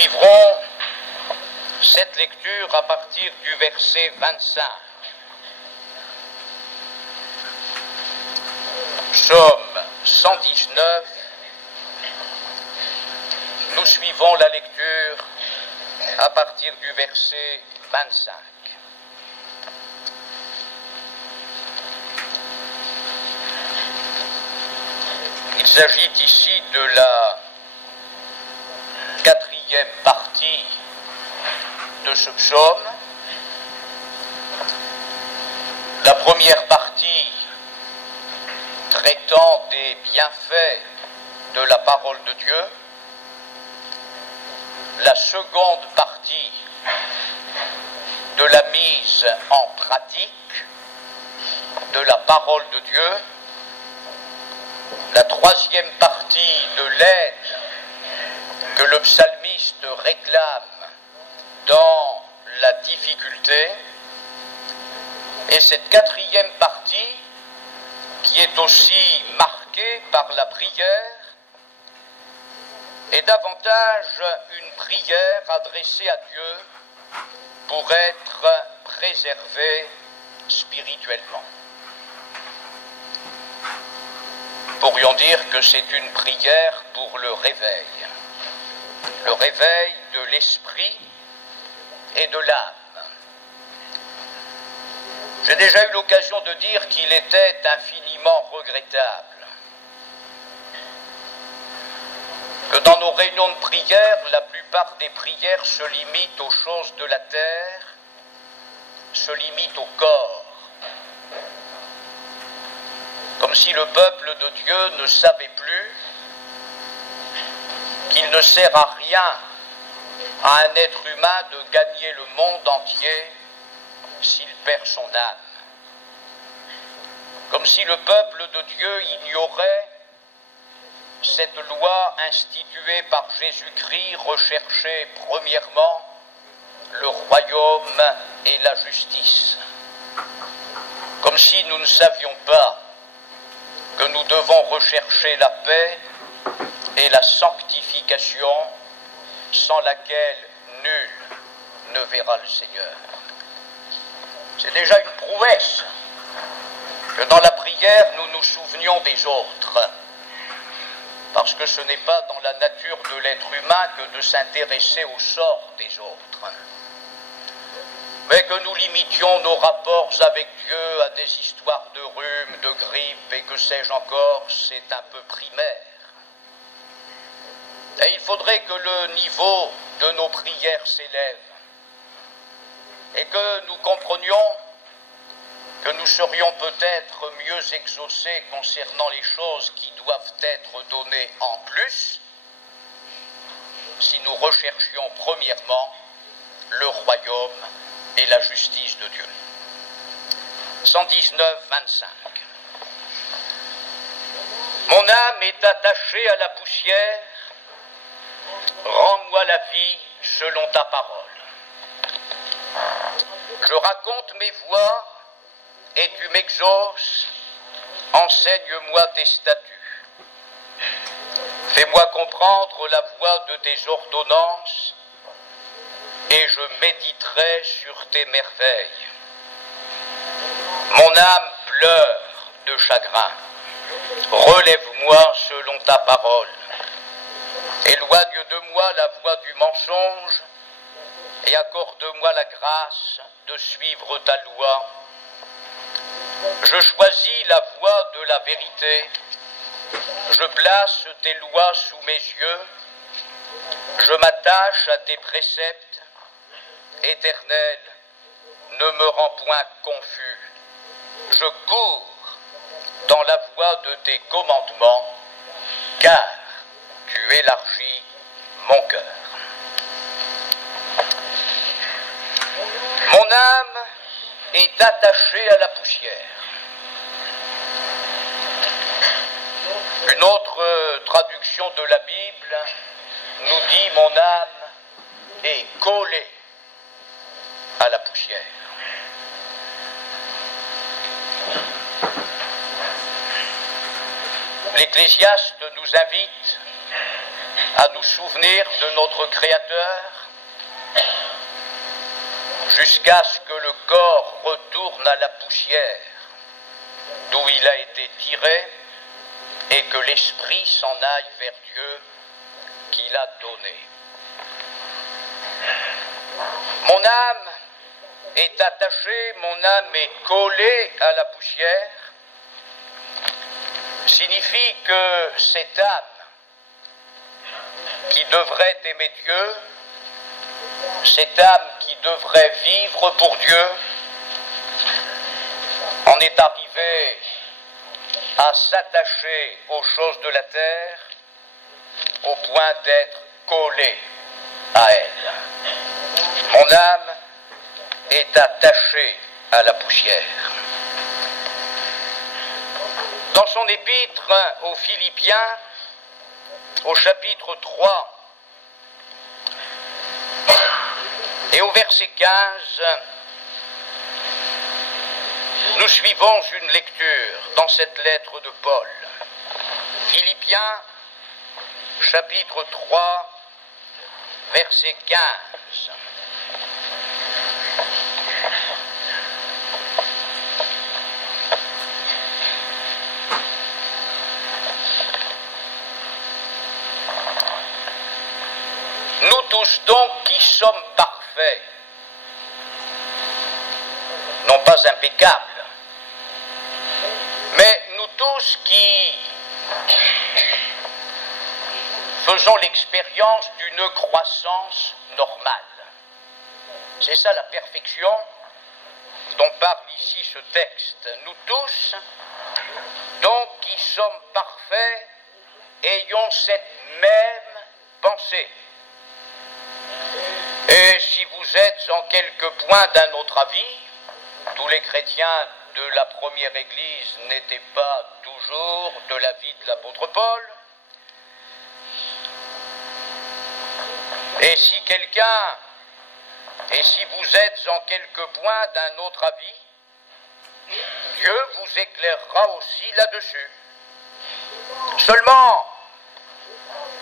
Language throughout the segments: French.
suivrons cette lecture à partir du verset 25. Psaume 119, nous suivons la lecture à partir du verset 25. Il s'agit ici de la quatrième partie de ce psaume. La première partie traitant des bienfaits de la parole de Dieu. La seconde partie de la mise en pratique de la parole de Dieu. La troisième partie de l'aide que le psalmiste réclame dans la difficulté. Et cette quatrième partie qui est aussi marquée par la prière est davantage une prière adressée à Dieu pour être préservé spirituellement. Pourrions dire que c'est une prière pour le réveil de l'esprit et de l'âme. J'ai déjà eu l'occasion de dire qu'il était infiniment regrettable que dans nos réunions de prière, la plupart des prières se limitent aux choses de la terre, se limitent au corps. Comme si le peuple de Dieu ne savait plus qu'il ne sert à rien à un être humain de gagner le monde entier s'il perd son âme. Comme si le peuple de Dieu ignorait cette loi instituée par Jésus-Christ, recherchait premièrement le royaume et la justice. Comme si nous ne savions pas que nous devons rechercher la paix et la sanctification sans laquelle nul ne verra le Seigneur. C'est déjà une prouesse que dans la prière nous nous souvenions des autres, parce que ce n'est pas dans la nature de l'être humain que de s'intéresser au sort des autres, mais que nous limitions nos rapports avec Dieu à des histoires de rhume, de grippe et que sais-je encore, c'est un peu primaire. Et il faudrait que le niveau de nos prières s'élève et que nous comprenions que nous serions peut-être mieux exaucés concernant les choses qui doivent être données en plus si nous recherchions premièrement le royaume et la justice de Dieu. 119, 25. Mon âme est attachée à la poussière, rends-moi la vie selon ta parole. Je raconte mes voies et tu m'exauces, enseigne-moi tes statuts. Fais-moi comprendre la voie de tes ordonnances et je méditerai sur tes merveilles. Mon âme pleure de chagrin. Relève-moi selon ta parole. Éloigne de moi la voie du mensonge et accorde-moi la grâce de suivre ta loi. Je choisis la voie de la vérité. Je place tes lois sous mes yeux. Je m'attache à tes préceptes. Éternel, ne me rends point confus. Je cours dans la voie de tes commandements, car tu élargis mon cœur. Mon âme est attachée à la poussière. Une autre traduction de la Bible nous dit « Mon âme est collée à la poussière ». L'Ecclésiaste nous invite à nous souvenir de notre Créateur, jusqu'à ce que le corps retourne à la poussière d'où il a été tiré et que l'esprit s'en aille vers Dieu qu'il a donné. Mon âme est attachée, mon âme est collée à la poussière, signifie que cette âme qui devrait aimer Dieu, cette âme qui devrait vivre pour Dieu, en est arrivée à s'attacher aux choses de la terre au point d'être collée à elle. Mon âme est attachée à la poussière. Dans son épître aux Philippiens, au chapitre 3 et au verset 15, nous suivons une lecture dans cette lettre de Paul. Philippiens, chapitre 3, verset 15. Nous tous donc qui sommes parfaits, non pas impeccables, mais nous tous qui faisons l'expérience d'une croissance normale. C'est ça la perfection dont parle ici ce texte. Nous tous, donc qui sommes parfaits, ayons cette même pensée. Et si vous êtes en quelque point d'un autre avis, tous les chrétiens de la première Église n'étaient pas toujours de l'avis de l'apôtre Paul. Et si vous êtes en quelque point d'un autre avis, Dieu vous éclairera aussi là-dessus. Seulement,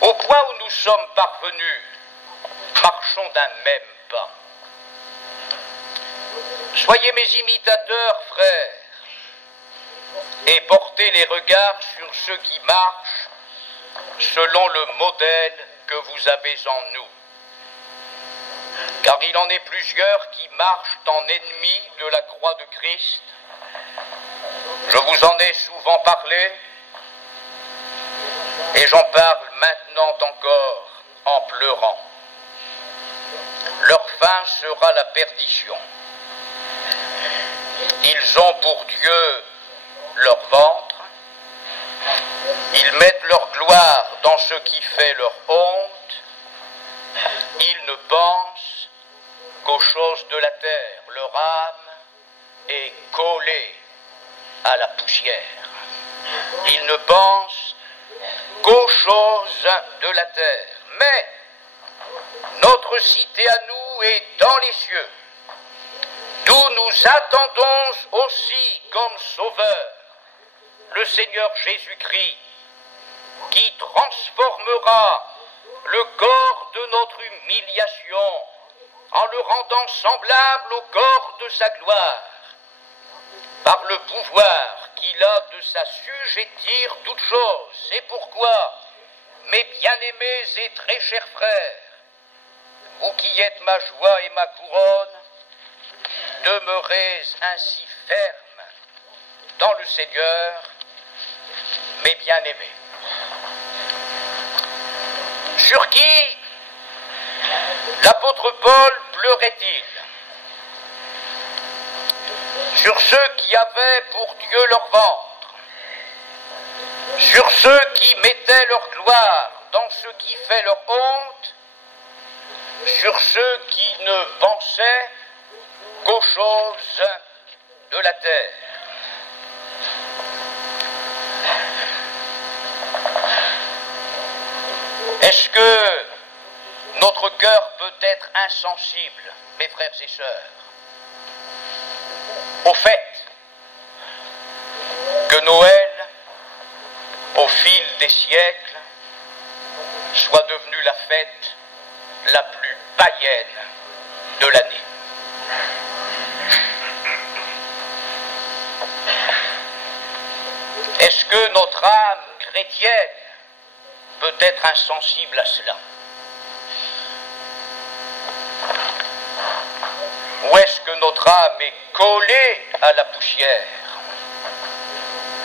au point où nous sommes parvenus, marchons d'un même pas. Soyez mes imitateurs, frères, et portez les regards sur ceux qui marchent selon le modèle que vous avez en nous. Car il en est plusieurs qui marchent en ennemis de la croix de Christ. Je vous en ai souvent parlé, et j'en parle maintenant encore en pleurant. Leur fin sera la perdition. Ils ont pour Dieu leur ventre, ils mettent leur gloire dans ce qui fait leur honte, ils ne pensent qu'aux choses de la terre, leur âme est collée à la poussière. Ils ne pensent qu'aux choses de la terre. Mais notre cité à nous est dans les cieux, d'où nous attendons aussi comme sauveur le Seigneur Jésus-Christ, qui transformera le corps de notre humiliation en le rendant semblable au corps de sa gloire, par le pouvoir qu'il a de s'assujettir toutes choses. C'est pourquoi, mes bien-aimés et très chers frères, vous qui êtes ma joie et ma couronne, demeurez ainsi fermes dans le Seigneur, mes bien-aimés. Sur qui l'apôtre Paul pleurait-il? Sur ceux qui avaient pour Dieu leur ventre, sur ceux qui mettaient leur gloire dans ce qui fait leur honte, sur ceux qui ne pensaient qu'aux choses de la terre. Est-ce que notre cœur peut être insensible, mes frères et sœurs, au fait que Noël, au fil des siècles, soit devenue la fête la plus païenne de l'année. Est-ce que notre âme chrétienne peut être insensible à cela? Ou est-ce que notre âme est collée à la poussière,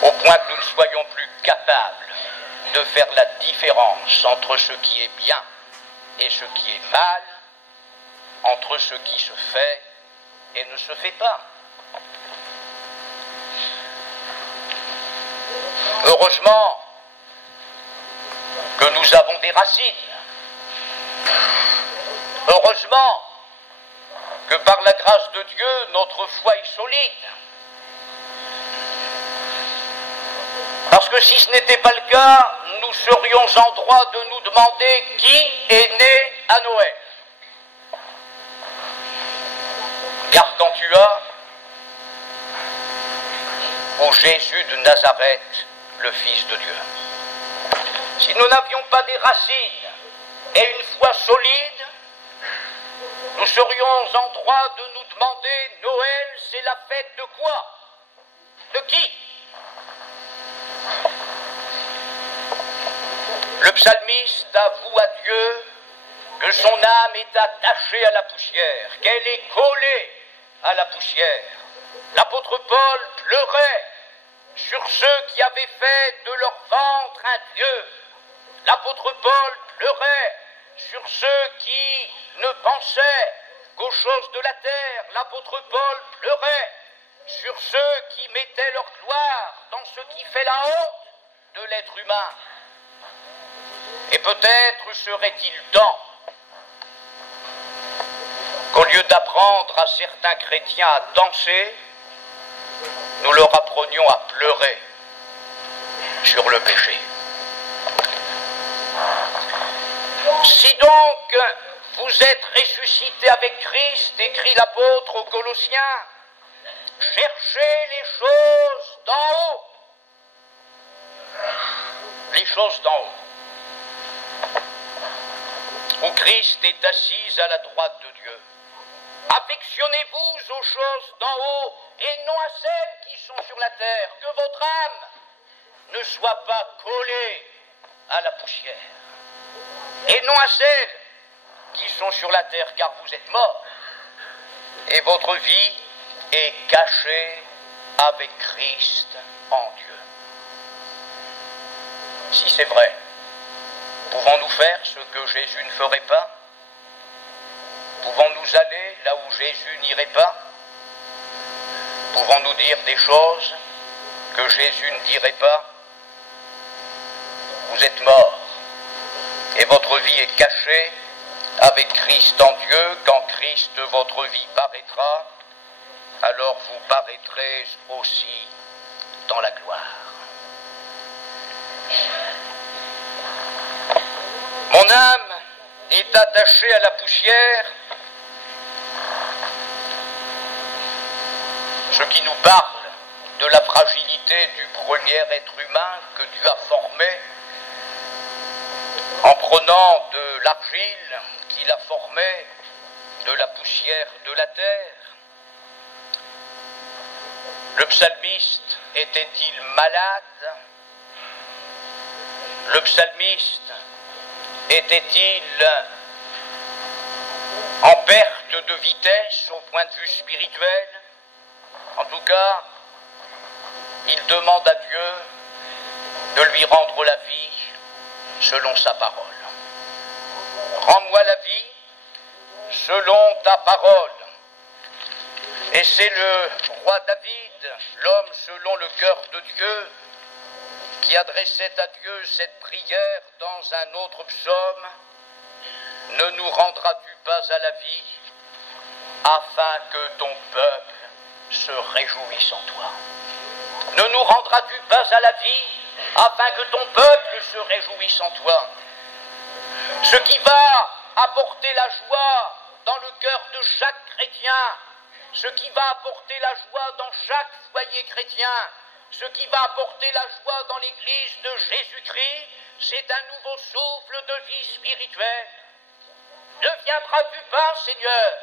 au point que nous ne soyons plus capables de faire la différence entre ce qui est bien et ce qui est mal, entre ce qui se fait et ne se fait pas? Heureusement que nous avons des racines. Heureusement que par la grâce de Dieu, notre foi est solide. Parce que si ce n'était pas le cas, nous serions en droit de nous demander qui est né à Noël. Gargantua ou Jésus de Nazareth, le Fils de Dieu. Si nous n'avions pas des racines et une foi solide, nous serions en droit de nous demander, Noël, c'est la fête de quoi? De qui? Le psalmiste avoue à Dieu que son âme est attachée à la poussière, qu'elle est collée à la poussière. L'apôtre Paul pleurait sur ceux qui avaient fait de leur ventre un Dieu. L'apôtre Paul pleurait sur ceux qui ne pensaient qu'aux choses de la terre. L'apôtre Paul pleurait sur ceux qui mettaient leur gloire dans ce qui fait la honte de l'être humain. Et peut-être serait-il temps qu'au lieu d'apprendre à certains chrétiens à danser, nous leur apprenions à pleurer sur le péché. Si donc vous êtes ressuscités avec Christ, écrit l'apôtre aux Colossiens, cherchez les choses d'en haut. Les choses d'en haut. Où Christ est assis à la droite de Dieu. Affectionnez-vous aux choses d'en haut et non à celles qui sont sur la terre, que votre âme ne soit pas collée à la poussière, et non à celles qui sont sur la terre, car vous êtes morts, et votre vie est cachée avec Christ en Dieu. Si c'est vrai, pouvons-nous faire ce que Jésus ne ferait pas? Pouvons-nous aller là où Jésus n'irait pas? Pouvons-nous dire des choses que Jésus ne dirait pas? Vous êtes morts et votre vie est cachée avec Christ en Dieu. Quand Christ, votre vie, paraîtra, alors vous paraîtrez aussi dans la gloire. Mon âme est attachée à la poussière, ce qui nous parle de la fragilité du premier être humain que Dieu a formé en prenant de l'argile qu'il a formée de la poussière de la terre. Le psalmiste était-il malade? Le psalmiste était-il en perte de vitesse au point de vue spirituel? En tout cas, il demande à Dieu de lui rendre la vie selon sa parole. Rends-moi la vie selon ta parole. Et c'est le roi David, l'homme selon le cœur de Dieu, qui adressait à Dieu cette prière dans un autre psaume. Ne nous rendras-tu pas à la vie, afin que ton peuple se réjouisse en toi? Ne nous rendras-tu pas à la vie, afin que ton peuple se réjouisse en toi? Ce qui va apporter la joie dans le cœur de chaque chrétien, ce qui va apporter la joie dans chaque foyer chrétien, ce qui va apporter la joie dans l'Église de Jésus-Christ, c'est un nouveau souffle de vie spirituelle. Ne viendras-tu pas, Seigneur,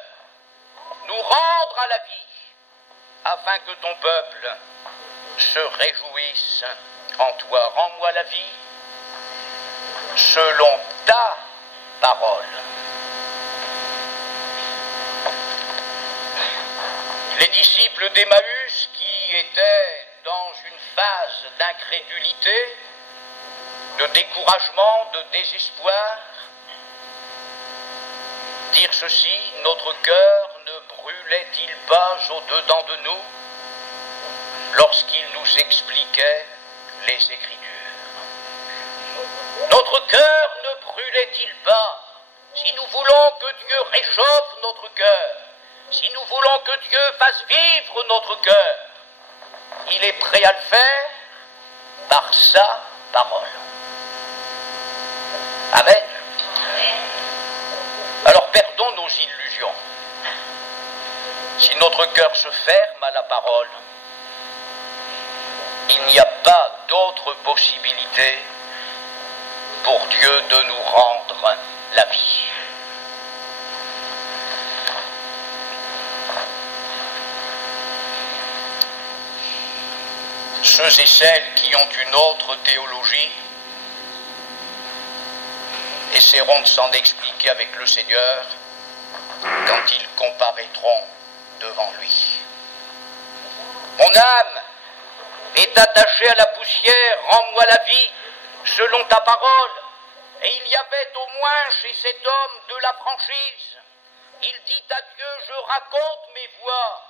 nous rendre à la vie, afin que ton peuple se réjouisse en toi. Rends-moi la vie selon ta parole. Les disciples d'Emmaüs, qui étaient dans une phase d'incrédulité, de découragement, de désespoir, dirent ceci: notre cœur ne brûlait-il pas au-dedans de nous lorsqu'il nous expliquait les Écritures? Notre cœur ne brûlait-il pas? Si nous voulons que Dieu réchauffe notre cœur, si nous voulons que Dieu fasse vivre notre cœur, il est prêt à le faire par sa parole. Amen. Alors perdons nos illusions. Si notre cœur se ferme à la parole, il n'y a pas d'autre possibilité pour Dieu de nous rendre la vie. Ceux et celles qui ont une autre théologie essaieront de s'en expliquer avec le Seigneur quand ils comparaîtront devant lui. Mon âme est attachée à la poussière, rends-moi la vie selon ta parole. Et il y avait au moins chez cet homme de la franchise. Il dit à Dieu, je raconte mes voies.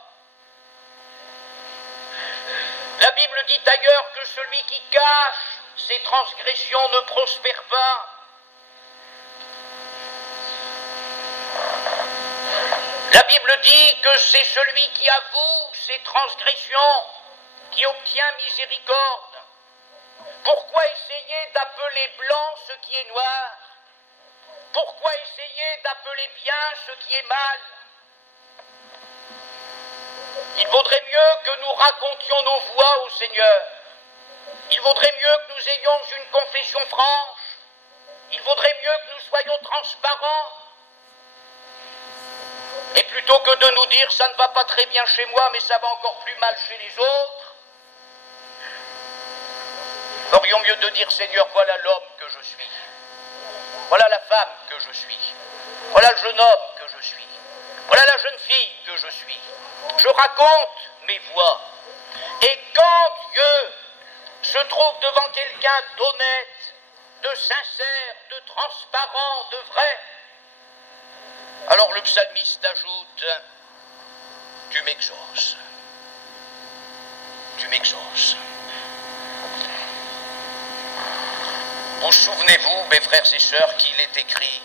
La Bible dit d'ailleurs que celui qui cache ses transgressions ne prospère pas. La Bible dit que c'est celui qui avoue ses transgressions qui obtient miséricorde. Pourquoi essayer d'appeler blanc ce qui est noir? Pourquoi essayer d'appeler bien ce qui est mal? Il vaudrait mieux que nous racontions nos voies au Seigneur. Il vaudrait mieux que nous ayons une confession franche. Il vaudrait mieux que nous soyons transparents. Et plutôt que de nous dire « ça ne va pas très bien chez moi, mais ça va encore plus mal chez les autres », ferions mieux de dire « Seigneur, voilà l'homme que je suis. Voilà la femme que je suis. Voilà le jeune homme que je suis. Voilà la jeune fille que je suis. Je raconte mes voies. » Et quand Dieu se trouve devant quelqu'un d'honnête, de sincère, de transparent, de vrai, alors le psalmiste ajoute « Tu m'exauces. Tu m'exauces. » Vous souvenez-vous, mes frères et sœurs, qu'il est écrit